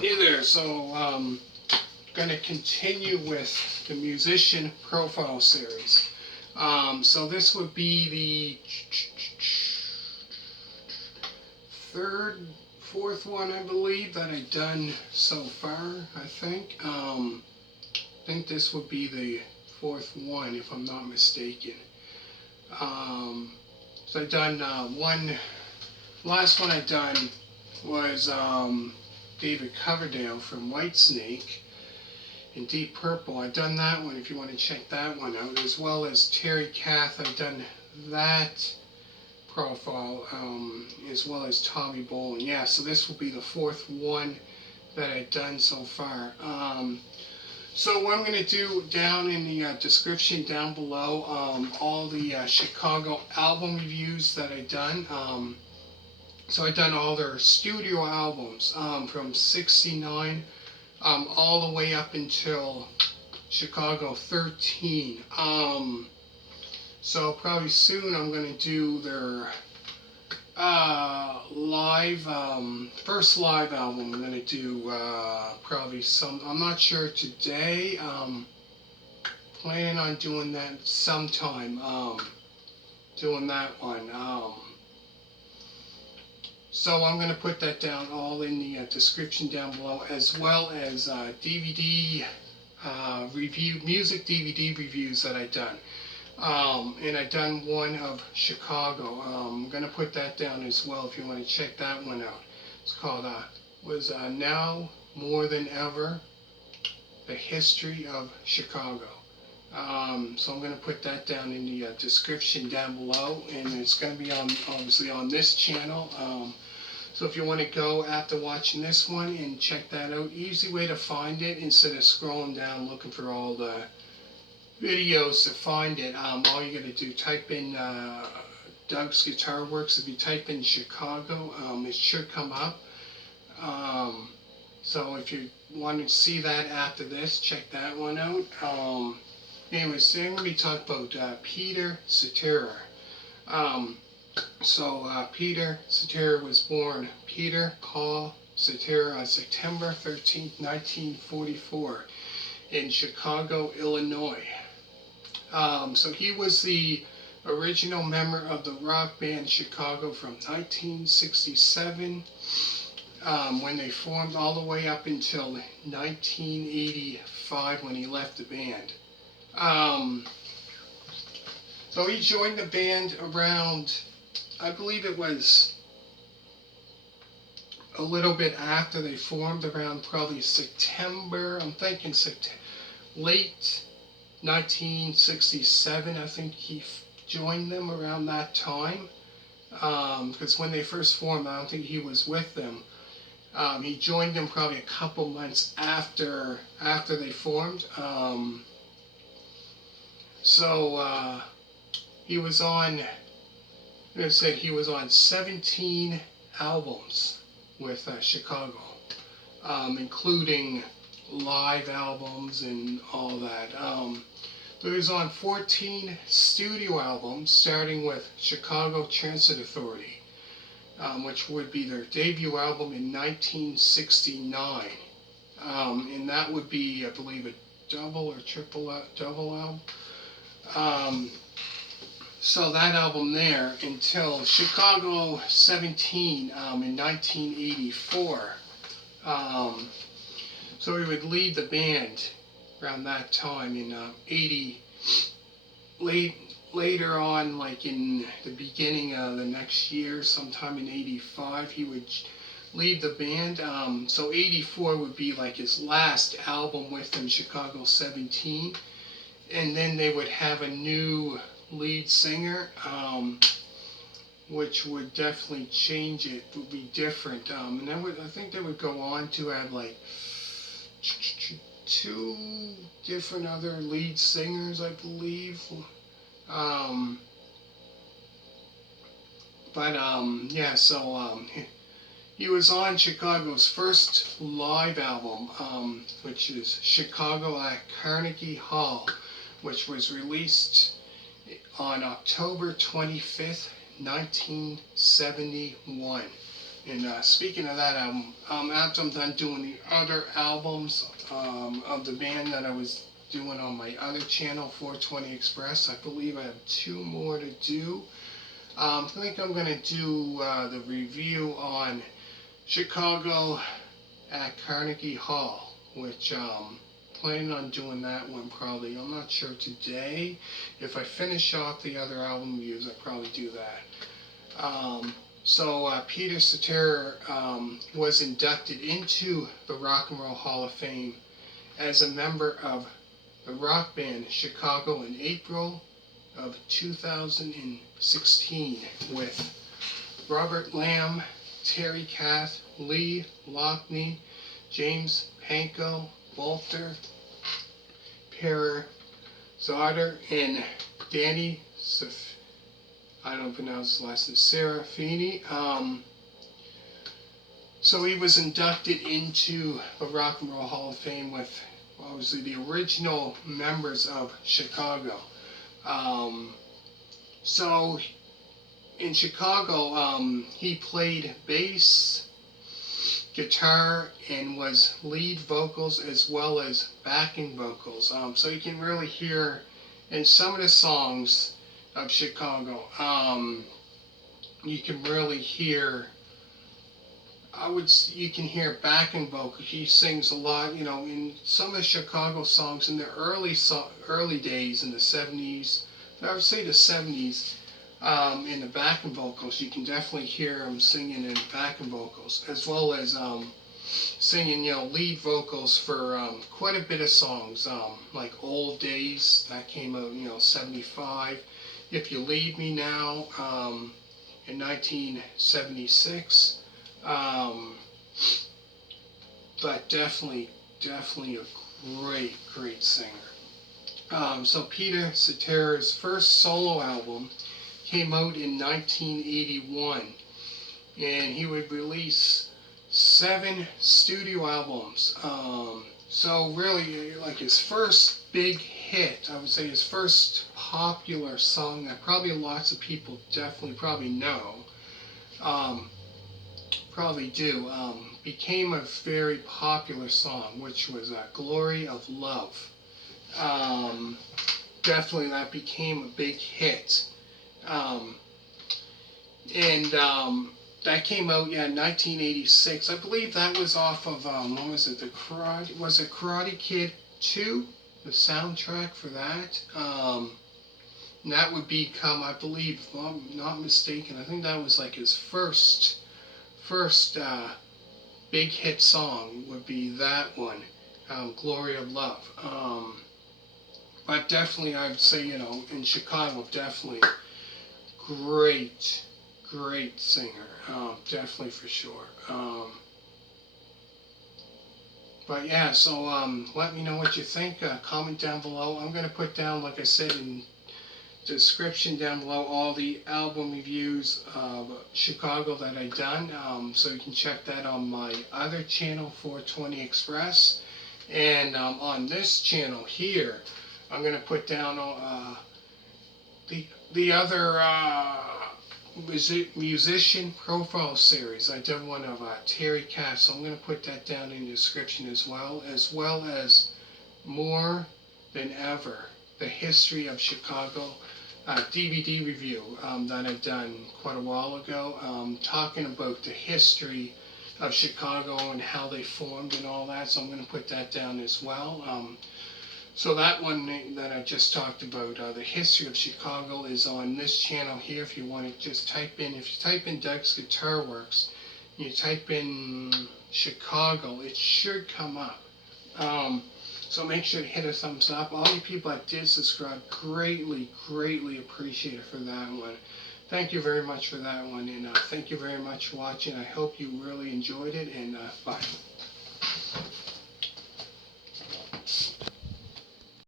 Hey there, so going to continue with the musician profile series. So this would be the fourth one, I believe, that I've done so far, I think this would be the fourth one, if I'm not mistaken. So I've done last one I done was David Coverdale from Whitesnake in Deep Purple. I've done that one if you want to check that one out, as well as Terry Kath. I've done that profile, as well as Tommy Bolin. Yeah, so this will be the fourth one that I've done so far. So what I'm going to do down in the description down below, all the Chicago album reviews that I've done. So I've done all their studio albums from '69 all the way up until Chicago 13. So probably soon I'm going to do their first live album. I'm going to do probably I'm not sure today. Planning on doing that sometime. Doing that one. So I'm going to put that down all in the description down below, as well as DVD music DVD reviews that I've done. And I've done one of Chicago. I'm going to put that down as well if you want to check that one out. It's called Now More Than Ever, The History of Chicago. So I'm going to put that down in the description down below, and it's going to be obviously on this channel. So if you want to go after watching this one and check that out, easy way to find it instead of scrolling down looking for all the videos to find it. All you got to do, type in Doug's Guitar Works. If you type in Chicago, it should come up. So if you want to see that after this, check that one out. Anyways, today I'm going to be talking about Peter Cetera. Peter Cetera was born Peter Paul Cetera on September 13th, 1944 in Chicago, Illinois. So he was the original member of the rock band Chicago from 1967 when they formed, all the way up until 1985 when he left the band. So he joined the band around, I believe it was a little bit after they formed, around probably September, I'm thinking late 1967, I think he joined them around that time. Because when they first formed, I don't think he was with them. He joined them probably a couple months after they formed. He was on, like I said, he was on 17 albums with Chicago, including live albums and all that. He was on 14 studio albums, starting with Chicago Transit Authority, which would be their debut album in 1969. And that would be, I believe, a double or double album. So that album there until Chicago 17 in 1984. So he would lead the band around that time in later on, like in the beginning of the next year, sometime in 85, he would lead the band. So 84 would be like his last album with them, Chicago 17. And then they would have a new lead singer, which would definitely change it, would be different. And I think they would go on to have like two different other lead singers, I believe. He was on Chicago's first live album, which is Chicago at Carnegie Hall, which was released on October 25th, 1971. And speaking of that album, after I'm done doing the other albums of the band that I was doing on my other channel, 420 Express, I believe I have 2 more to do. I think I'm going to do the review on Chicago at Carnegie Hall, which planning on doing that one probably. I'm not sure today. If I finish off the other album reviews, I'll probably do that. So Peter Cetera was inducted into the Rock and Roll Hall of Fame as a member of the rock band Chicago in April of 2016 with Robert Lamb, Terry Kath, Lee Loughnane, James Pankow, Walter Zotter, and Danny I don't pronounce his last name, Serafini. So he was inducted into the Rock and Roll Hall of Fame with obviously the original members of Chicago. So in Chicago, he played bass, guitar, and was lead vocals as well as backing vocals. So you can really hear in some of the songs of Chicago, you can really hear, you can hear backing vocals. He sings a lot, in some of the Chicago songs in the early days in the 70s, I would say the 70s, in the backing vocals, you can definitely hear him singing in backing vocals, as well as singing, lead vocals for quite a bit of songs, like Old Days, that came out, 75. If You Leave Me Now, in 1976. But definitely a great singer. So Peter Cetera's first solo album came out in 1981, and he would release 7 studio albums. So really, like his first big hit, I would say his first popular song that probably lots of people definitely probably know, probably do, became a very popular song, which was Glory of Love. Definitely that became a big hit. That came out, in 1986. I believe that was off of, what was it, Karate Kid 2? The soundtrack for that. And that would become, I believe, if I'm not mistaken, I think that was like his first big hit song would be that one, Glory of Love. But definitely, I would say, in Chicago, definitely great singer, definitely for sure. But yeah, so let me know what you think. Comment down below. I'm going to put down, like I said, in the description down below, all the album reviews of Chicago that I've done. So you can check that on my other channel, 420 Express. And on this channel here, I'm going to put down the other musician profile series. I did one of Terry Kath, so I'm going to put that down in the description as well as More Than Ever, the history of Chicago DVD review that I've done quite a while ago, talking about the history of Chicago and how they formed and all that. So I'm going to put that down as well. So that one that I just talked about, the history of Chicago, is on this channel here. If you want to just type in, if you type in Doug's Guitar Works, you type in Chicago, it should come up. So make sure to hit a thumbs up. All you people that did subscribe, greatly appreciate it for that one. Thank you very much for that one, and thank you very much for watching. I hope you really enjoyed it, and bye.